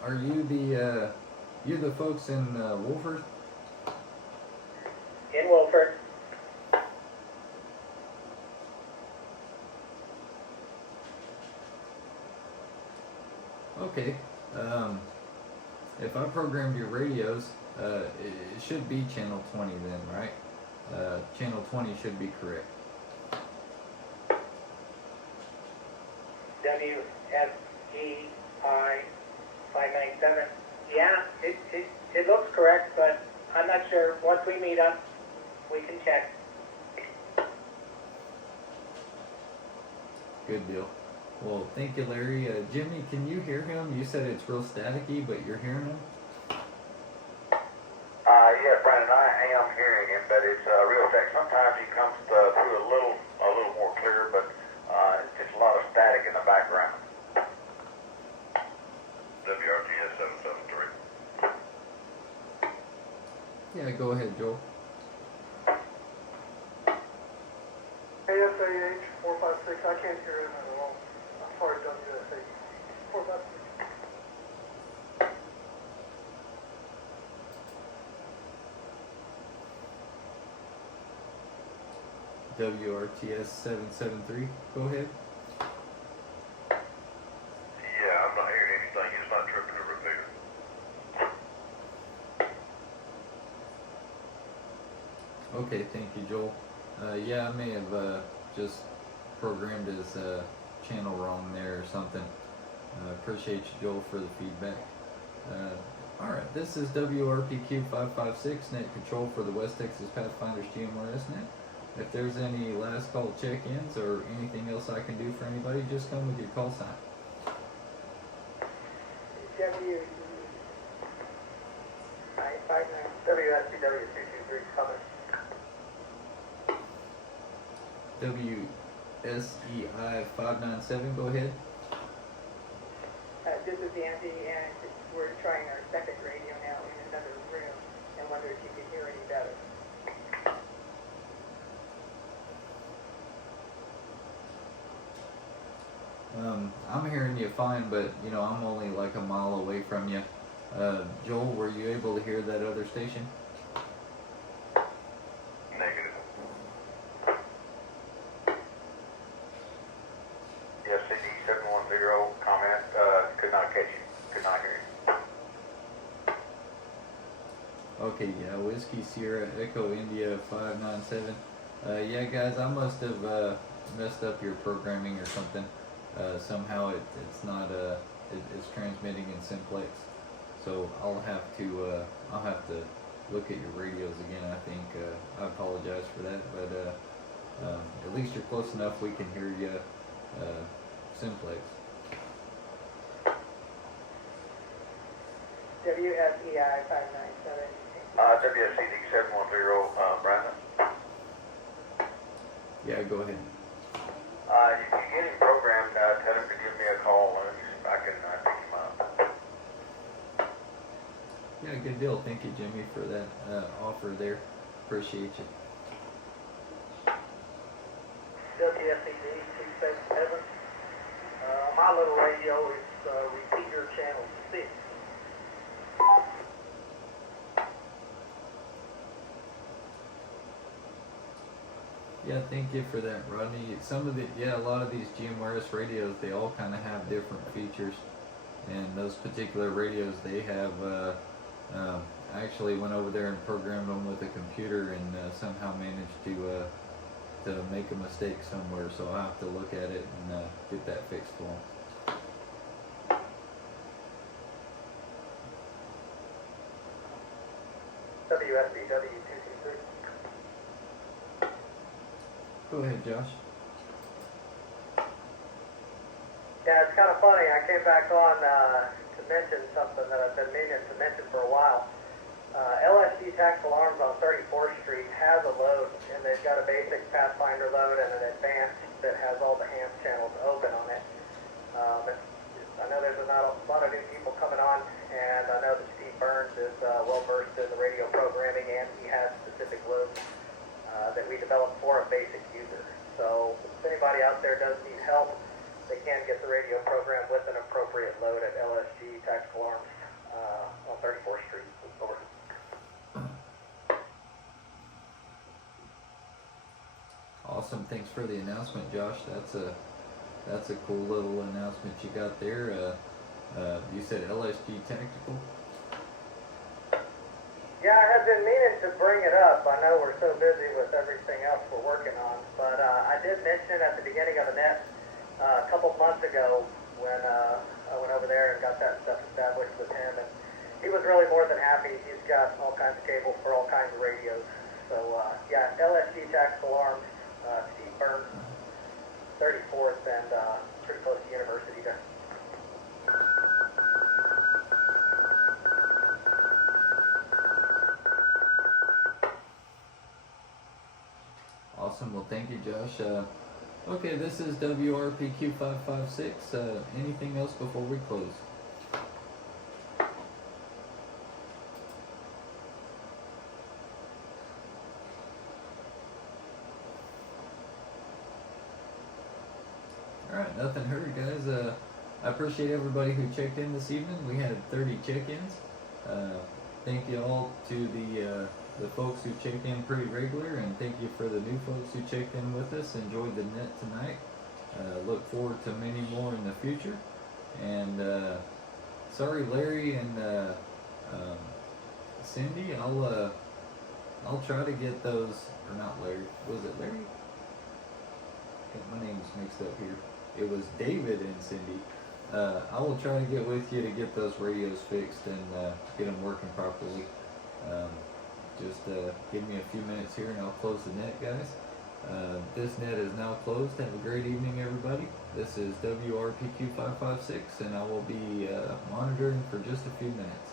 Are you the You the folks in Wolford? In Wilford. Okay. If I programmed your radios, it should be channel 20 then, right? Channel 20 should be correct. WSEI 597. Yeah, it looks correct, but I'm not sure. Once we meet up, we can check. Good deal. Well, thank you, Larry. Jimmy, can you hear him? You said it's real staticky, but you're hearing him? Yeah, Brandon, I am hearing him, but it's real tech. Sometimes he comes through a little more clear, but it's just a lot of static in the background. WRTS 773. Yeah, go ahead, Joel. ASAH 456, I can't hear him at all. I'm sorry, WSAH 456. WRTS 773. Go ahead. Yeah, I'm not hearing anything. It's not tripping the repeater. Okay, thank you, Joel. Yeah, I may have just programmed his channel wrong there or something. Appreciate you, Joel, for the feedback. Alright, this is WRPQ 556, Net Control for the West Texas Pathfinders Gmrs Net. If there's any last call check-ins or anything else I can do for anybody, just come with your call sign. WSCW 223 coming. WSEI 597, go ahead. This is Andy, and we're trying our second radio now in another room, and wonder if you can hear any better. I'm hearing you fine, but you know I'm only like a mile away from you. Joel, were you able to hear that other station? Negative. Yes, CD 710 comment. Could not catch you. Could not hear you. Okay, yeah, Whiskey Sierra Echo India 597. Yeah, guys, I must have messed up your programming or something. Somehow it's not it's transmitting in simplex. So I'll have to look at your radios again. I think I apologize for that, but at least you're close enough. We can hear you simplex. WSEI 597. WSCD 710, Brandon. Yeah, go ahead. If you get him programmed, tell him to give me a call and I can pick him up. Yeah, good deal. Thank you, Jimmy, for that offer there. Appreciate you. WSCD 267. My little radio is repeater channel 6. Yeah, thank you for that, Rodney. Some of a lot of these GMRS radios, they all kind of have different features, and those particular radios, they have. I actually went over there and programmed them with a computer, and somehow managed to make a mistake somewhere. So I'll have to look at it and get that fixed for them. WSBW 223. Go ahead, Josh. Yeah, it's kind of funny. I came back on to mention something that I've been meaning to mention for a while. LSG Tax Alarms on 34th Street has a load, and they've got a basic Pathfinder load and an advanced that has all the ham channels open on it. I know there's not a lot of new people coming on, and I know that Steve Burns is well versed in the radio programming, and he has specific loads that we developed for a basic user. So if anybody out there does need help, they can get the radio program with an appropriate load at LSG Tax Alarms on 34th Street. Over. Awesome. Thanks for the announcement, Josh. That's a cool little announcement you got there. You said LSG Tactical. Yeah, I have been meaning to bring it up. I know we're so busy with everything else we're working on, but I did mention at the beginning of the net a couple months ago when I went over there and got that stuff established with him, and he was really more than happy. He's got all kinds of cables for all kinds of radios. So yeah, LSG Tactical Arms, Steve Burns, 34th, and pretty close to University there. Awesome. Well, thank you, Josh. Okay, this is WRPQ 556. Anything else before we close? Alright, nothing heard, guys. I appreciate everybody who checked in this evening. We had 30 check-ins. Thank you all to the folks who checked in pretty regular, and thank you for the new folks who checked in with us. Enjoyed the net tonight. Look forward to many more in the future. And sorry, Larry and Cindy. I'll try to get those, or not Larry. Was it Larry? Got my names mixed up here. It was David and Cindy. I will try to get with you to get those radios fixed and get them working properly. Just give me a few minutes here and I'll close the net, guys. This net is now closed. Have a great evening, everybody. This is WRPQ 556, and I will be monitoring for just a few minutes.